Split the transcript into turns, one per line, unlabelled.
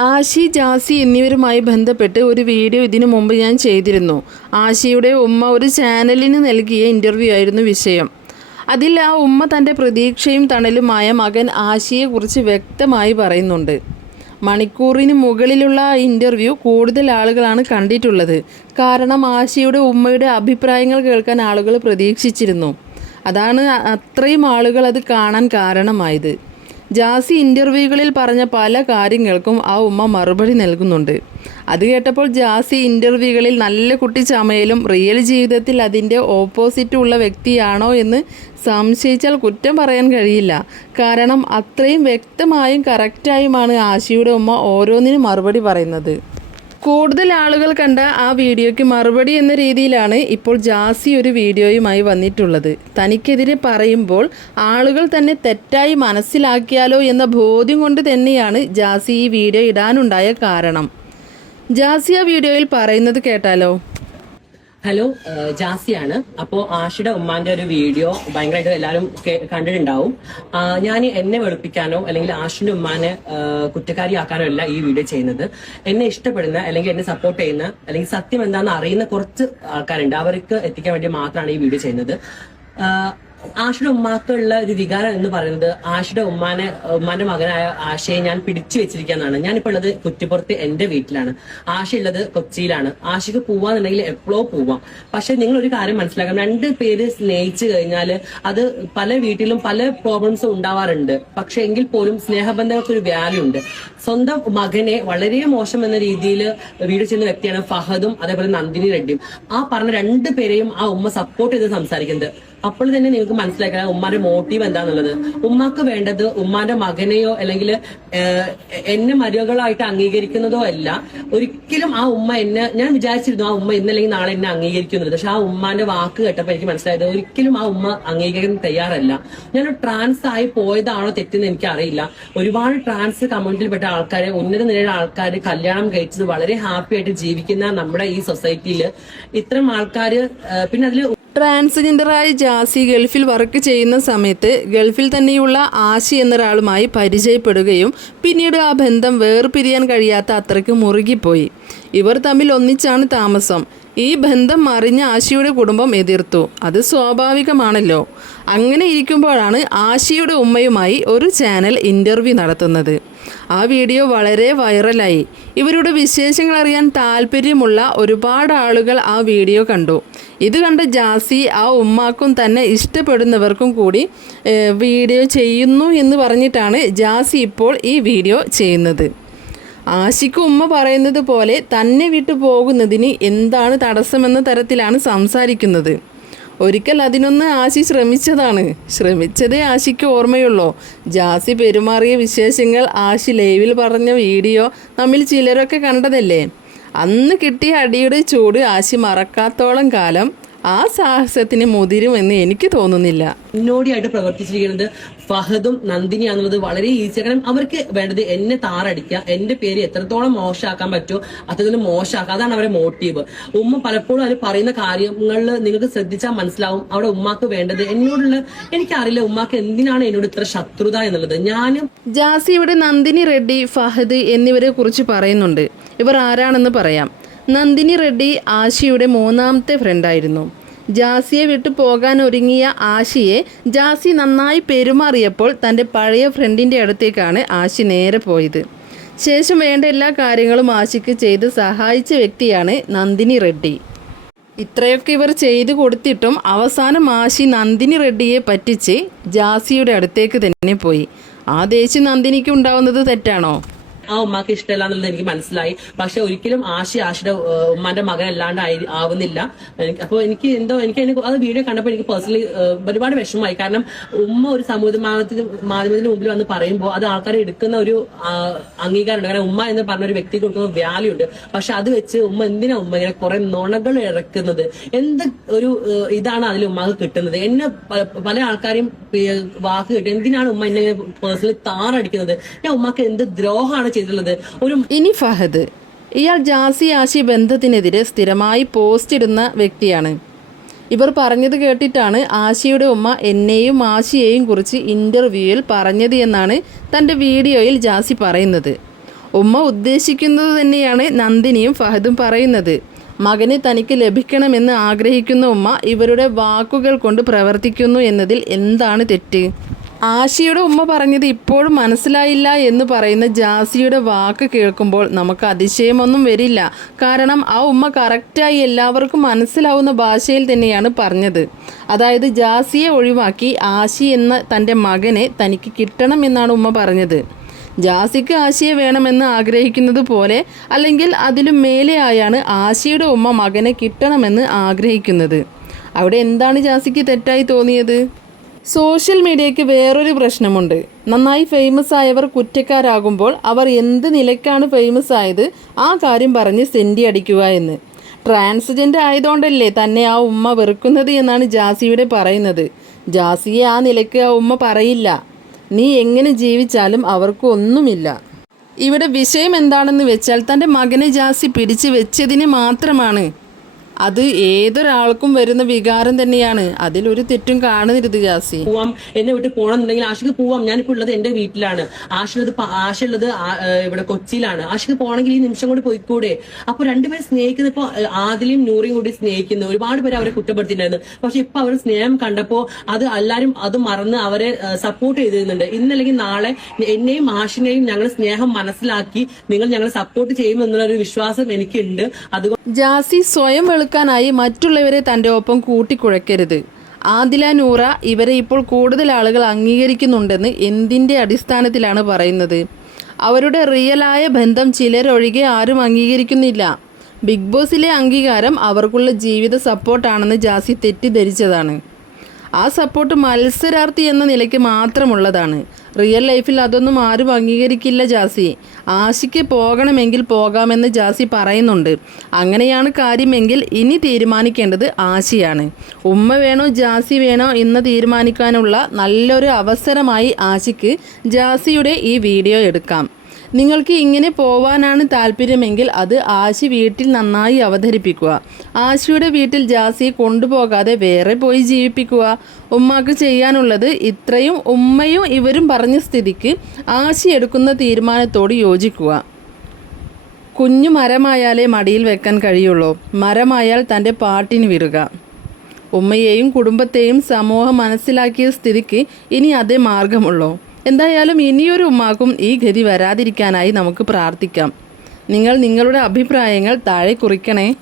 ആശി ജാസി എന്നിവരുമായി ബന്ധപ്പെട്ട് ഒരു വീഡിയോ ഇതിനു മുമ്പ് ഞാൻ ചെയ്തിരുന്നു. ആശിയുടെ ഉമ്മ ഒരു ചാനലിന് നൽകിയ ഇന്റർവ്യൂ ആയിരുന്നു വിഷയം. അതിൽ ആ ഉമ്മ തന്റെ പ്രതീക്ഷയും തണലുമായ മകൻ ആശിയെക്കുറിച്ച് വ്യക്തമായി പറയുന്നുണ്ട്. മണിക്കൂറിന് മുകളിലുള്ള ഇന്റർവ്യൂ കൂടുതൽ ആളുകളാണ് കണ്ടിട്ടുള്ളത്. കാരണം ആശിയുടെ ഉമ്മയുടെ അഭിപ്രായങ്ങൾ കേൾക്കാൻ ആളുകൾ പ്രതീക്ഷിച്ചിരുന്നു. അതാണ് അത്രയും ആളുകൾ അത് കാണാൻ കാരണമായത്. ജാസി ഇന്റർവ്യൂകളിൽ പറഞ്ഞ പല കാര്യങ്ങൾക്കും ആ ഉമ്മ മറുപടി നൽകുന്നുണ്ട്. അത് കേട്ടപ്പോൾ ജാസി ഇന്റർവ്യൂകളിൽ നല്ല കുട്ടി ചമയലും റിയൽ ജീവിതത്തിൽ അതിന്റെ ഓപ്പോസിറ്റ് ഉള്ള വ്യക്തിയാണോ എന്ന് സംശയിച്ചാൽ കുറ്റം പറയാൻ കഴിയില്ല. കാരണം അത്രയും വ്യക്തമായും കറക്റ്റായുമാണ് ആശിയുടെ ഉമ്മ ഓരോന്നിനും മറുപടി പറയുന്നത്. കൂടുതൽ ആളുകൾ കണ്ട ആ വീഡിയോയ്ക്ക് മറുപടി എന്ന രീതിയിലാണ് ഇപ്പോൾ ജാസി ഒരു വീഡിയോയുമായി വന്നിട്ടുള്ളത്. തനിക്കെതിരെ പറയുമ്പോൾ ആളുകൾ തന്നെ തെറ്റായി മനസ്സിലാക്കിയാലോ എന്ന ബോധ്യം കൊണ്ട് തന്നെയാണ് ജാസി ഈ വീഡിയോ ഇടാനുണ്ടായ കാരണം. ജാസി ആ വീഡിയോയിൽ പറയുന്നത് കേട്ടാലോ?
ഹലോ ജാസിയാണ്. അപ്പോ ആഷിയുടെ ഉമ്മാന്റെ ഒരു വീഡിയോ ഭയങ്കരമായിട്ട് എല്ലാവരും കണ്ടിട്ടുണ്ടാവും. ഞാൻ എന്നെ വെളുപ്പിക്കാനോ അല്ലെങ്കിൽ ആഷിന്റെ ഉമ്മാനെ കുറ്റക്കാരി കുറ്റക്കാരിയാക്കാനോ അല്ല ഈ വീഡിയോ ചെയ്യുന്നത്. എന്നെ ഇഷ്ടപ്പെടുന്ന അല്ലെങ്കിൽ എന്നെ സപ്പോർട്ട് ചെയ്യുന്ന അല്ലെങ്കിൽ സത്യം എന്താണെന്ന് അറിയുന്ന കുറച്ച് ആൾക്കാരുണ്ട്. അവർക്ക് എത്തിക്കാൻ വേണ്ടി മാത്രമാണ് ഈ വീഡിയോ ചെയ്യുന്നത്. ആഷിയുടെ ഉമ്മാക്കുള്ള ഒരു വികാരം എന്ന് പറയുന്നത് ആഷയുടെ ഉമ്മാനെ ഉമ്മാന്റെ മകനായ ആശയെ ഞാൻ പിടിച്ചു വെച്ചിരിക്കാന്നാണ് ഞാനിപ്പോൾ ഉള്ളത് കുറ്റിപ്പുറത്ത് എന്റെ വീട്ടിലാണ്. ആശ ഉള്ളത് കൊച്ചിയിലാണ്. ആശയ്ക്ക് പോവാന്നുണ്ടെങ്കിൽ എപ്പോഴോ പോവാം. പക്ഷെ നിങ്ങൾ ഒരു കാര്യം മനസ്സിലാക്കണം. രണ്ട് പേര് സ്നേഹിച്ചു കഴിഞ്ഞാൽ അത് പല വീട്ടിലും പല പ്രോബ്ലംസും ഉണ്ടാവാറുണ്ട്. പക്ഷെ എങ്കിൽ പോലും സ്നേഹബന്ധങ്ങൾക്ക് ഒരു വാല്യൂ ഉണ്ട്. സ്വന്തം മകനെ വളരെ മോശം എന്ന രീതിയിൽ വീട് ചെയ്യുന്ന വ്യക്തിയാണ് ഫഹദും അതേപോലെ നന്ദിനി റെഡ്ഡിയും. ആ പറഞ്ഞ രണ്ട് പേരെയും ആ ഉമ്മ സപ്പോർട്ട് ചെയ്ത് സംസാരിക്കുന്നത്. അപ്പോൾ തന്നെ നിങ്ങൾക്ക് മനസ്സിലാക്കാം ഉമ്മാന്റെ മോട്ടീവ് എന്താന്നുള്ളത്. ഉമ്മാക്ക് വേണ്ടത് ഉമ്മാന്റെ മകനെയോ അല്ലെങ്കിൽ എന്നെ മരുകളായിട്ട് അംഗീകരിക്കുന്നതോ അല്ല. ഒരിക്കലും ആ ഉമ്മ എന്നെ ഞാൻ വിചാരിച്ചിരുന്നു ആ ഉമ്മ ഇന്നല്ലെങ്കിൽ നാളെ എന്നെ അംഗീകരിക്കുന്നുണ്ട് പക്ഷെ ആ ഉമ്മാന്റെ വാക്ക് കേട്ടപ്പോൾ എനിക്ക് മനസ്സിലായത് ഒരിക്കലും ആ ഉമ്മ അംഗീകരിക്കാൻ തയ്യാറല്ല. ഞാൻ ട്രാൻസ് ആയി പോയതാണോ തെറ്റെന്ന് എനിക്ക് അറിയില്ല ഒരുപാട് ട്രാൻസ് കമ്മ്യൂണിറ്റിയിൽപ്പെട്ട ആൾക്കാരെ ഉന്നത നിലയിലുള്ള ആൾക്കാർ കല്യാണം കഴിച്ചത് വളരെ ഹാപ്പി ആയിട്ട് ജീവിക്കുന്ന നമ്മുടെ ഈ സൊസൈറ്റിയിൽ ഇത്തരം ആൾക്കാര് പിന്നെ അതിൽ
ട്രാൻസ്ജെൻഡറായ ജാസി ഗൾഫിൽ വർക്ക് ചെയ്യുന്ന സമയത്ത് ഗൾഫിൽ തന്നെയുള്ള ആശി എന്നൊരാളുമായി പരിചയപ്പെടുകയും പിന്നീട് ആ ബന്ധം വേർപിരിയാൻ കഴിയാത്ത അത്രയ്ക്ക് മുറുകിപ്പോയി. ഇവർ തമ്മിൽ ഒന്നിച്ചാണ് താമസം. ഈ ബന്ധം മറിഞ്ഞ ആശിയുടെ കുടുംബം എതിർത്തു. അത് സ്വാഭാവികമാണല്ലോ. അങ്ങനെ ഇരിക്കുമ്പോഴാണ് ആശിയുടെ ഉമ്മയുമായി ഒരു ചാനൽ ഇന്റർവ്യൂ നടത്തുന്നത്. ആ വീഡിയോ വളരെ വൈറലായി ഇവരുടെ വിശേഷങ്ങൾ അറിയാൻ താല്പര്യമുള്ള ഒരുപാട് ആളുകൾ ആ വീഡിയോ കണ്ടു. ഇത് കണ്ട ജാസി ആ ഉമ്മാക്കും തന്നെ ഇഷ്ടപ്പെടുന്നവർക്കും കൂടി വീഡിയോ ചെയ്യുന്നു എന്ന് പറഞ്ഞിട്ടാണ് ജാസി ഇപ്പോൾ ഈ വീഡിയോ ചെയ്യുന്നത്. ആശിക്ക് ഉമ്മ പറയുന്നത് പോലെ തന്നെ വിട്ടു പോകുന്നതിന് എന്താണ് തടസ്സമെന്ന തരത്തിലാണ് സംസാരിക്കുന്നത്. ഒരിക്കൽ അതിനൊന്ന് ആശി ശ്രമിച്ചതാണ്. ശ്രമിച്ചതേ ആശിക്ക് ഓർമ്മയുള്ളൂ. ജാസി പെരുമാറിയ വിശേഷങ്ങൾ ആശി ലൈവിൽ പറഞ്ഞ വീഡിയോ നമ്മിൽ ചിലരൊക്കെ കണ്ടതല്ലേ? അന്ന് കിട്ടിയ അടിയുടെ ചൂട് ആശി മറക്കാത്തോളം കാലം ആ സാഹസത്തിന് മുതിരുമെന്ന് എനിക്ക് തോന്നുന്നില്ല.
മുന്നോടിയായിട്ട് പ്രവർത്തിച്ചിരിക്കുന്നത് ഫഹദും നന്ദിനിയാന്നുള്ളത് വളരെ ഈസി കാരണം അവർക്ക് വേണ്ടത് എന്നെ താറടിക്കുക എന്റെ പേര് എത്രത്തോളം മോശമാക്കാൻ പറ്റുമോ അത്രത്തോളം മോശമാക്കുക. അതാണ് അവരുടെ മോട്ടീവ്. ഉമ്മ പലപ്പോഴും അവർ പറയുന്ന കാര്യങ്ങളിൽ നിങ്ങൾക്ക് ശ്രദ്ധിച്ചാൽ മനസ്സിലാവും. അവിടെ ഉമ്മാക്ക് വേണ്ടത് എന്നോടുള്ള എനിക്കറിയില്ല ഉമ്മാക്ക് എന്തിനാണ് എന്നോട് ഇത്ര ശത്രുത എന്നുള്ളത്. ഞാനും
ജാസിയുടെ നന്ദിനി റെഡ്ഡി ഫഹദ് എന്നിവരെ കുറിച്ച് പറയുന്നുണ്ട്. ഇവർ ആരാണെന്ന് പറയാം. നന്ദിനി റെഡ്ഡി ആശിയുടെ മൂന്നാമത്തെ ഫ്രണ്ടായിരുന്നു ജാസിയെ വിട്ടു പോകാൻ ഒരുങ്ങിയ ആശിയെ ജാസി നന്നായി പെരുമാറിയപ്പോൾ തന്റെ പഴയ ഫ്രണ്ടിന്റെ അടുത്തേക്കാണ് ആശി നേരെ പോയത്. ശേഷം വേണ്ട എല്ലാ കാര്യങ്ങളും ആശിക്ക് ചെയ്ത് സഹായിച്ച വ്യക്തിയാണ് നന്ദിനി റെഡ്ഡി. ഇത്രയൊക്കെ ഇവർ ചെയ്തു കൊടുത്തിട്ടും അവസാനം ആശി നന്ദിനി റെഡ്ഡിയെ പറ്റിച്ച് ജാസിയുടെ അടുത്തേക്ക് തന്നെ പോയി. ആ ദേഷ്യം നന്ദിനിക്ക് ഉണ്ടാവുന്നത് തെറ്റാണോ?
ആ ഉമ്മാക്ക് ഇഷ്ടമല്ല എന്നുള്ളത് എനിക്ക് മനസ്സിലായി. പക്ഷെ ഒരിക്കലും ആശി ആശിയുടെ ഉമ്മാന്റെ മകൻ അല്ലാണ്ട് ആവുന്നില്ല. അപ്പൊ എനിക്ക് എന്തോ എനിക്ക് അതിനെ അത് വീഡിയോ കണ്ടപ്പോൾ എനിക്ക് പേഴ്സണലി ഒരുപാട് വിഷമമായി. കാരണം ഉമ്മ ഒരു സമൂഹ മാധ്യമത്തിന് മുമ്പിൽ വന്ന് പറയുമ്പോൾ അത് ആൾക്കാർ എടുക്കുന്ന ഒരു അംഗീകാരമുണ്ട്. കാരണം ഉമ്മ എന്ന് പറഞ്ഞ ഒരു വ്യക്തി കൊടുക്കുന്ന വാല്യൂ ഉണ്ട്. പക്ഷെ അത് വെച്ച് ഉമ്മ എന്തിനാ ഉമ്മ ഇങ്ങനെ കുറെ നുണകൾ ഇറക്കുന്നത്? എന്ത് ഒരു ഇതാണ് അതിൽ ഉമ്മക്ക് കിട്ടുന്നത്? എന്നെ പല ആൾക്കാരെയും വാക്ക് കിട്ടും എന്തിനാണ് ഉമ്മ എന്നെ പേഴ്സണലി താറടിക്കുന്നത്? ഞാൻ ഉമ്മക്ക് എന്ത് ദ്രോഹമാണ് ചെയ്തിട്ടുള്ളത്. ഒരു
ഇനി ഫഹദ്. ഇയാൾ ജാസി ആശി ബന്ധത്തിനെതിരെ സ്ഥിരമായി പോസ്റ്റ് ഇടുന്ന വ്യക്തിയാണ്. ഇവർ പറഞ്ഞത് കേട്ടിട്ടാണ് ആശിയുടെ ഉമ്മ എന്നെയും ആശിയെയും കുറിച്ച് ഇന്റർവ്യൂവിൽ പറഞ്ഞത് എന്നാണ് തന്റെ വീഡിയോയിൽ ജാസി പറയുന്നത്. ഉമ്മ ഉദ്ദേശിക്കുന്നത് തന്നെയാണ് നന്ദിനിയും ഫഹദും പറയുന്നത്. മകനെ തനിക്ക് ലഭിക്കണമെന്ന് ആഗ്രഹിക്കുന്ന ഉമ്മ ഇവരുടെ വാക്കുകൾ കൊണ്ട് പ്രവർത്തിക്കുന്നു എന്നതിൽ എന്താണ് തെറ്റ്? ആഷിയുടെ ഉമ്മ പറഞ്ഞത് ഇപ്പോഴും മനസ്സിലായില്ല എന്ന് പറയുന്ന ജാസിയുടെ വാക്ക് കേൾക്കുമ്പോൾ നമുക്ക് അതിശയമൊന്നും വരില്ല. കാരണം ആ ഉമ്മ കറക്റ്റായി എല്ലാവർക്കും മനസ്സിലാവുന്ന ഭാഷയിൽ തന്നെയാണ് പറഞ്ഞത്. അതായത് ജാസിയെ ഒഴിവാക്കി ആശി എന്ന തന്റെ മകനെ തനിക്ക് കിട്ടണം എന്നാണ് ഉമ്മ പറഞ്ഞത്. ജാസിക്ക് ആശിയെ വേണമെന്ന് ആഗ്രഹിക്കുന്നത് പോലെ അല്ലെങ്കിൽ അതിലും മേലെയായാണ് ആശിയുടെ ഉമ്മ മകനെ കിട്ടണമെന്ന് ആഗ്രഹിക്കുന്നത്. അവിടെ എന്താണ് ജാസിക്ക് തെറ്റായി തോന്നിയത്? സോഷ്യൽ മീഡിയയ്ക്ക് വേറൊരു പ്രശ്നമുണ്ട്. നന്നായി ഫേമസ് ആയവർ കുറ്റക്കാരാകുമ്പോൾ അവർ എന്ത് നിലയ്ക്കാണ് ഫേമസ് ആയത് ആ കാര്യം പറഞ്ഞ് സെന്റി അടിക്കുക എന്ന്. ട്രാൻസ്ജെൻഡർ ആയതുകൊണ്ടല്ലേ തന്നെ ആ ഉമ്മ വെറുക്കുന്നത് എന്നാണ് ജാസിയുടെ പറയുന്നത്. ജാസിയെ ആ നിലയ്ക്ക് ആ ഉമ്മ പറയില്ല. നീ എങ്ങനെ ജീവിച്ചാലും അവർക്ക് ഒന്നുമില്ല. ഇവിടെ വിഷയം എന്താണെന്ന് വെച്ചാൽ തന്റെ മകനെ ജാസി പിടിച്ചു വെച്ചതിന് മാത്രമാണ്. അത് ഏതൊരാൾക്കും വരുന്ന വികാരം തന്നെയാണ്. അതിലൊരു തെറ്റും കാണരുത് ജാസി.
പോവാം എന്നെ വിട്ട് പോകണമെന്നുണ്ടെങ്കിൽ ആഷിക്ക് പോവാം. ഞാനിപ്പോ ഉള്ളത് എന്റെ വീട്ടിലാണ്. ആശുള്ളത് ആശ ഉള്ളത് ഇവിടെ കൊച്ചിയിലാണ്. ആഷിക്ക് പോകണമെങ്കിൽ ഈ നിമിഷം കൂടി പോയിക്കൂടെ? അപ്പൊ രണ്ടുപേരും സ്നേഹിക്കുന്ന ഇപ്പൊ ആദിലും നൂറിയും കൂടി സ്നേഹിക്കുന്നു. ഒരുപാട് പേര് അവരെ കുറ്റപ്പെടുത്തിയിട്ടുണ്ടായിരുന്നു പക്ഷെ ഇപ്പൊ അവർ സ്നേഹം കണ്ടപ്പോ അത് എല്ലാരും അത് മറന്ന് അവരെ സപ്പോർട്ട് ചെയ്തിരുന്നുണ്ട്. ഇന്നല്ലെങ്കിൽ നാളെ എന്നെയും ആഷിനെയും ഞങ്ങൾ സ്നേഹം മനസ്സിലാക്കി നിങ്ങൾ ഞങ്ങളെ സപ്പോർട്ട് ചെയ്യുമെന്നുള്ള ഒരു വിശ്വാസം എനിക്കുണ്ട്. അതുകൊണ്ട്
ജാസി സ്വയം വെളുക്കാനായി മറ്റുള്ളവരെ തന്റെ ഒപ്പം കൂട്ടിക്കുഴക്കരുത് ആദില നൂറ ഇവരെ ഇപ്പോൾ കൂടുതൽ ആളുകൾ അംഗീകരിക്കുന്നുണ്ടെന്ന് എന്തിന്റെ അടിസ്ഥാനത്തിലാണ് പറയുന്നത്? അവരുടെ റിയലായ ബന്ധം ചിലരൊഴികെ ആരും അംഗീകരിക്കുന്നില്ല. ബിഗ് ബോസിലെ അംഗീകാരം അവർക്കുള്ള ജീവിത സപ്പോർട്ടാണെന്ന് ജാസി തെറ്റിദ്ധരിച്ചതാണ്. ആ സപ്പോർട്ട് മത്സരാർത്ഥി എന്ന നിലയ്ക്ക് മാത്രമുള്ളതാണ്. റിയൽ ലൈഫിൽ അതൊന്നും ആരും അംഗീകരിക്കില്ല ജാസി. ആശിക്ക് പോകണമെങ്കിൽ പോകാമെന്ന് ജാസി പറയുന്നുണ്ട്. അങ്ങനെയാണ് കാര്യമെങ്കിൽ ഇനി തീരുമാനിക്കേണ്ടത് ആശിയാണ്. ഉമ്മ വേണോ ജാസി വേണോ എന്ന് തീരുമാനിക്കാനുള്ള നല്ലൊരു അവസരമായി ആശിക്ക് ജാസിയുടെ ഈ വീഡിയോ എടുക്കാം. നിങ്ങൾക്ക് ഇങ്ങനെ പോവാനാണ് താല്പര്യമെങ്കിൽ അത് ആശി വീട്ടിൽ നന്നായി അവതരിപ്പിക്കുക. ആശിയുടെ വീട്ടിൽ ജാസിയെ കൊണ്ടുപോകാതെ വേറെ പോയി ജീവിപ്പിക്കുക. ഉമ്മാക്ക് ചെയ്യാനുള്ളത് ഇത്രയും ഉമ്മയും ഇവരും പറഞ്ഞ സ്ഥിതിക്ക് ആശി എടുക്കുന്ന തീരുമാനത്തോട് യോജിക്കുക. കുഞ്ഞു മരമായാലേ മടിയിൽ വെക്കാൻ കഴിയുള്ളൂ. മരമായാൽ തന്റെ പാട്ടിന് വിടുക. ഉമ്മയെയും കുടുംബത്തെയും സമൂഹം മനസ്സിലാക്കിയ സ്ഥിതിക്ക് ഇനി അതേ മാർഗമുള്ളൂ. എന്തായാലും ഇനിയൊരു ഉമ്മാക്കും ഈ ഗതി വരാതിരിക്കാനായി നമുക്ക് പ്രാർത്ഥിക്കാം. നിങ്ങൾ നിങ്ങളുടെ അഭിപ്രായങ്ങൾ താഴെ കുറിക്കണേ.